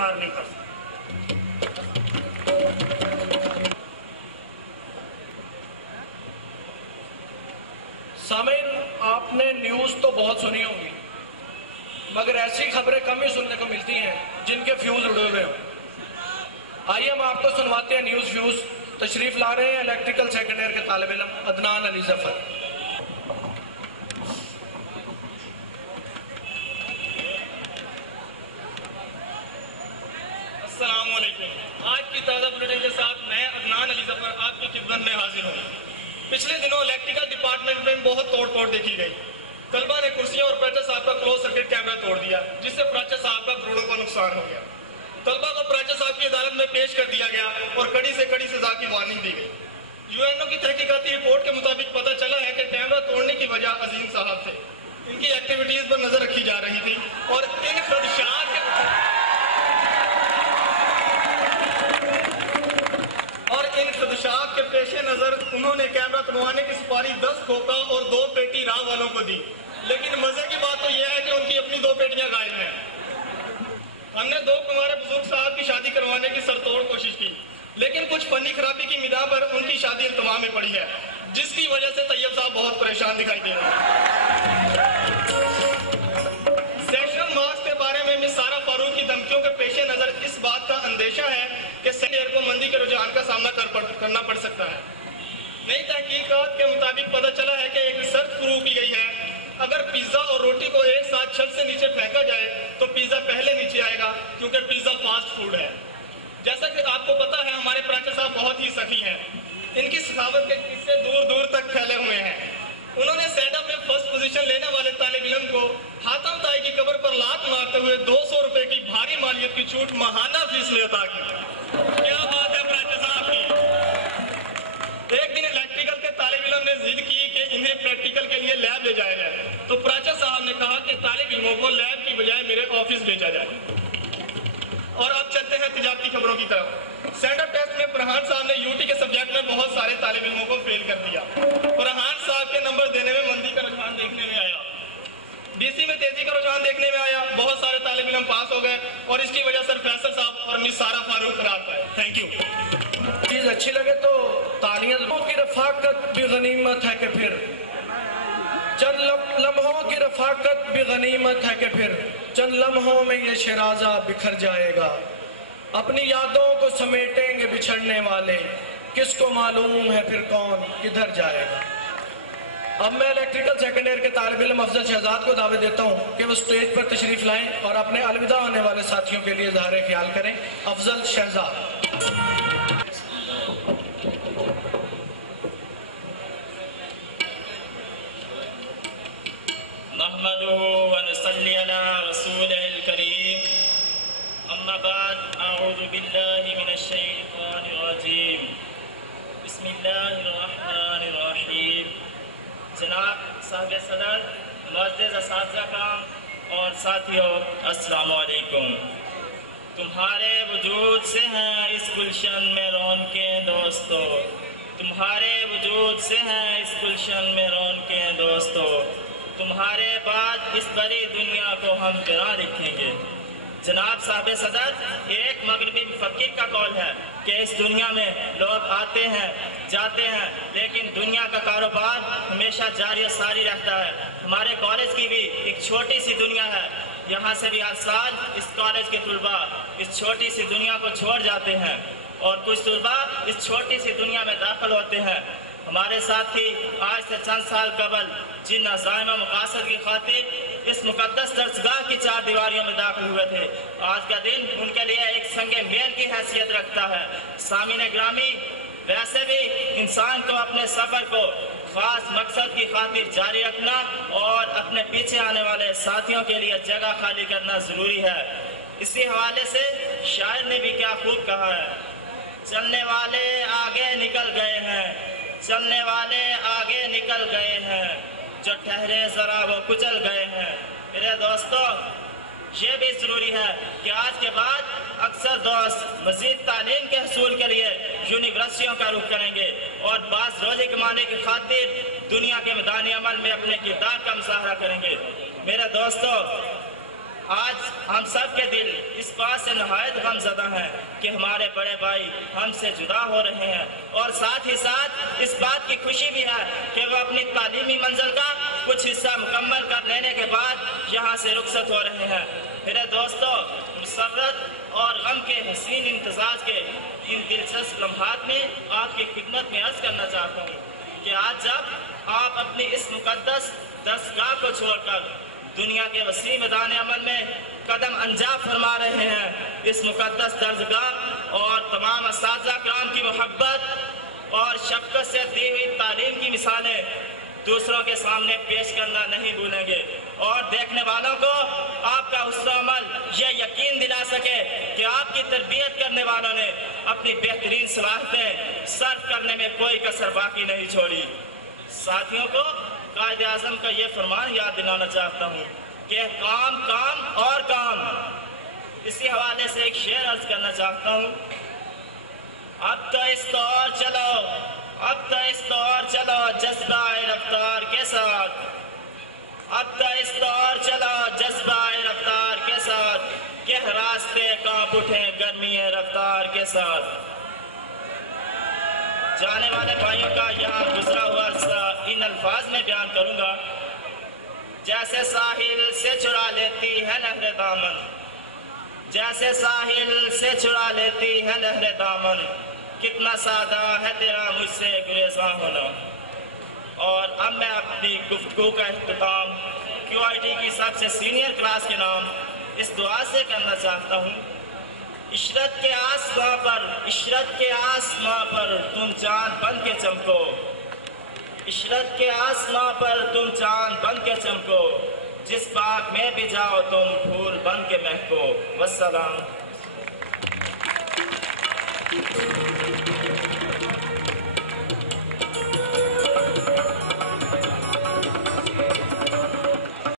نہیں کر سکتے۔ سامعین، آپ نے نیوز تو بہت سنی ہوگی، مگر ایسی خبریں کم ہی سننے کو ملتی ہیں جن کے فیوز اڑے ہوئے ہوں۔ آئیے ہم آپ کو سنواتے ہیں نیوز فیوز۔ تشریف لا رہے ہیں الیکٹریکل سیکنڈ ایئر کے طالب علم عدنان علی ظفر۔ السلام علیکم۔ آج کی تازہ بلیٹن کے ساتھ میں عدنان علی ظفر آپ کی خدمت میں حاضر ہوں۔ پچھلے دنوں الیکٹریکل ڈپارٹمنٹ میں بہت توڑ دیکھی گئی۔ طلبہ نے کرسیوں اور پراچر صاحب کا کلوز سرکٹ کیمرہ توڑ دیا، جس سے پراچر صاحب کا کروڑوں کا نقصان ہو گیا۔ طلبہ کو پراچر صاحب کی عدالت میں پیش کر دیا گیا اور کڑی سے کڑی سزا کی وارننگ دی گئی۔ UN کی تحقیقاتی رپورٹ کے مطابق پتہ چلا ہے کہ کیمرہ توڑنے کی وجہ عظیم صاحب تھے۔ ان کی ایکٹیویٹیز پر نظر رکھی جا رہی تھی اور ان خدشات کے پیش نظر انہوں نے کیمرہ توڑوانے کی سپاری 10 کھوکھا اور 2 پیٹی راہ والوں کو دی۔ لیکن مزے کی بات تو یہ ہے کہ ان کی اپنی 2 پیٹیاں غائب ہیں۔ ہم نے 2 کمارے بزرگ صاحب کی شادی کروانے کی سرتوڑ کوشش کی، لیکن کچھ فنی خرابی کی مدعا پر ان کی شادی التوا میں پڑی ہے، جس کی وجہ سے طیب صاحب بہت پریشان دکھائی دے رہے ہیں۔ سیشنل مارکس کے بارے میں مس سارہ فاروق کی دھمکیوں کے پیش نظر اس بات کا اندیشہ ہے کہ سیکنڈ ایئر کو مندی کے رجحان کا سامنا کرنا پڑ سکتا ہے۔ نئی تحقیقات کے مطابق پتہ چلا ہے کہ ایک ریسرچ شروع کی گئی ہے، اگر پیزا اور روٹی کو ایک ساتھ چھت سے نیچے پھینکا جائے تو پیزا پہلے نیچے آئے گا، کیونکہ پیزا فاسٹ فوڈ ہے۔ جیسا کہ آپ کو پتا ہے ہمارے پراچر صاحب بہت ہی سخی ہیں، ان کی سخاوت کے قصے دور دور تک پھیلے ہوئے ہیں۔ انہوں نے سیٹ اپ میں فرسٹ پوزیشن لینے والے طالب علم کو حاتم طائی کی قبر پر لات مارتے ہوئے 200 روپے کی بھاری مالیت کی چھوٹ ماہانہ فیس میں عطا کی۔ کیا بات ہے پراچر صاحب کی۔ ایک دن الیکٹریکل کے طالب علم نے ضد کی کہ انہیں پریکٹیکل کے لیے لیب لے جایا جائے، تو پراچر صاحب نے کہا کہ طالب علموں کو لیب کی بجائے میرے آفس بھیجا جائے۔ اور اب چلتے ہیں تجارتی خبروں کی طرف۔ سینڈر ٹیسٹ میں فرحان صاحب نے UT کے سبجیکٹ میں بہت سارے طالب علموں کو فیل کر دیا۔ فرحان صاحب کے نمبر دینے میں مندی کا رجحان دیکھنے میں آیا، BC میں تیزی کا رجحان دیکھنے میں آیا، بہت سارے طالب علم پاس ہو گئے اور اس کی وجہ سر فیصل صاحب اور مس سارہ فاروق قرار پائے۔ Thank you. چیز اچھی لگے تو تالیاں۔ کی رفاقت بھی غنیمت ہے کہ پھر چند لمحوں کی رفاقت بھی غنیمت ہے کہ پھر چند لمحوں میں یہ شیرازہ بکھر جائے گا۔ اپنی یادوں کو سمیٹیں گے بچھڑنے والے، کس کو معلوم ہے پھر کون کدھر جائے گا۔ اب میں الیکٹریکل سیکنڈ ایئر کے طالب علم افضل شہزاد کو دعوت دیتا ہوں کہ وہ سٹیج پر تشریف لائیں اور اپنے الوداع ہونے والے ساتھیوں کے لیے اظہار خیال کریں۔ افضل شہزاد۔ نحمده ونصلي على رسوله الكريم، اما بعد، اعوذ بالله من الشیطان الرجیم، بسم اللہ الرحمن الرحیم۔ جناب صاحب صدر، معزز اساتذہ کرام اور ساتھیوں، السلام علیکم۔ تمہارے وجود سے ہیں اس گلشن میں رونقیں دوستو، تمہارے وجود سے ہیں اس گلشن میں رونقیں دوستو، تمہارے بعد اس بڑی دنیا کو ہم گراں رکھیں گے۔ جناب صاحب صدر، ایک مغربی مفکر کا قول ہے کہ اس دنیا میں لوگ آتے ہیں جاتے ہیں، لیکن دنیا کا کاروبار ہمیشہ جاری و ساری رہتا ہے۔ ہمارے کالج کی بھی ایک چھوٹی سی دنیا ہے، یہاں سے بھی ہر سال اس کالج کے طلباء اس چھوٹی سی دنیا کو چھوڑ جاتے ہیں اور کچھ طلباء اس چھوٹی سی دنیا میں داخل ہوتے ہیں۔ ہمارے ساتھی آج سے چند سال قبل جن عزائم و مقاصد کی خاطر اس مقدس درسگاہ کی 4 دیواریوں میں داخل ہوئے تھے، آج کا دن ان کے لیے ایک سنگ میل کی حیثیت رکھتا ہے۔ سامعین گرامی، ویسے بھی انسان کو اپنے سفر کو خاص مقصد کی خاطر جاری رکھنا اور اپنے پیچھے آنے والے ساتھیوں کے لیے جگہ خالی کرنا ضروری ہے۔ اسی حوالے سے شاعر نے بھی کیا خوب کہا ہے، چلنے والے آگے نکل گئے ہیں، چلنے والے آگے نکل گئے ہیں، جو ٹھہرے ذرا وہ کچل گئے ہیں۔ میرے دوستو، یہ بھی ضروری ہے کہ آج کے بعد اکثر دوست مزید تعلیم کے حصول کے لیے یونیورسٹیوں کا رخ کریں گے اور بعض روزی کمانے کی خاطر دنیا کے میدان عمل میں اپنے کردار کا مظاہرہ کریں گے۔ میرے دوستو، آج ہم سب کے دل اس بات سے نہایت غم زدہ ہیں کہ ہمارے بڑے بھائی ہم سے جدا ہو رہے ہیں، اور ساتھ ہی ساتھ اس بات کی خوشی بھی ہے کہ وہ اپنی تعلیمی منزل کا کچھ حصہ مکمل کر لینے کے بعد یہاں سے رخصت ہو رہے ہیں۔ میرے دوستو، مسرت اور غم کے حسین امتزاج کے ان دلچسپ لمحات میں آپ کی خدمت میں عرض کرنا چاہتا ہوں کہ آج جب آپ اپنی اس مقدس درسگاہ کو چھوڑ کر دنیا کے وسیع میدان عمل میں قدم انجا فرما رہے ہیں، اس مقدس درسگاہ اور تمام اساتذہ کرام کی محبت اور شفقت سے دی ہوئی تعلیم کی مثالیں دوسروں کے سامنے پیش کرنا نہیں بھولیں گے، اور دیکھنے والوں کو آپ کا حسن عمل یہ یقین دلا سکے کہ آپ کی تربیت کرنے والوں نے اپنی بہترین صلاحیتیں صرف کرنے میں کوئی کسر باقی نہیں چھوڑی۔ ساتھیوں کو قائد اعظم کا یہ فرمان یاد دلانا چاہتا ہوں کہ کام کام اور کام۔ اسی حوالے سے ایک شعر عرض کرنا چاہتا ہوں۔ اب تو اس دور چلو، اب تو اس دور چلو جذبہ رفتار کے ساتھ، اب تو اس دور چلو جذبہ رفتار کے ساتھ، کہ راستے کانپ اٹھیں گرمی رفتار کے ساتھ۔ جانے والے بھائیوں کا یہاں گزرا ہوا عرصہ ان الفاظ میں بیان کروں گا۔ جیسے ساحل سے چرا لیتی ہے لہر دامن، جیسے ساحل سے چرا لیتی ہے لہر دامن، کتنا سادہ ہے تیرا مجھ سے گریزاں ہونا۔ اور اب میں اپنی گفتگو کا اختتام QIT کی سب سے سینئر کلاس کے نام اس دعا سے کرنا چاہتا ہوں۔ عشرت کے آسماں پر، عشرت کے آسماں پر تم چاند بن کے چمکو، عشرت کے آسماں پر تم چاند بن کے چمکو، جس باغ میں بھی جاؤ تم پھول بن کے مہکو۔ والسلام۔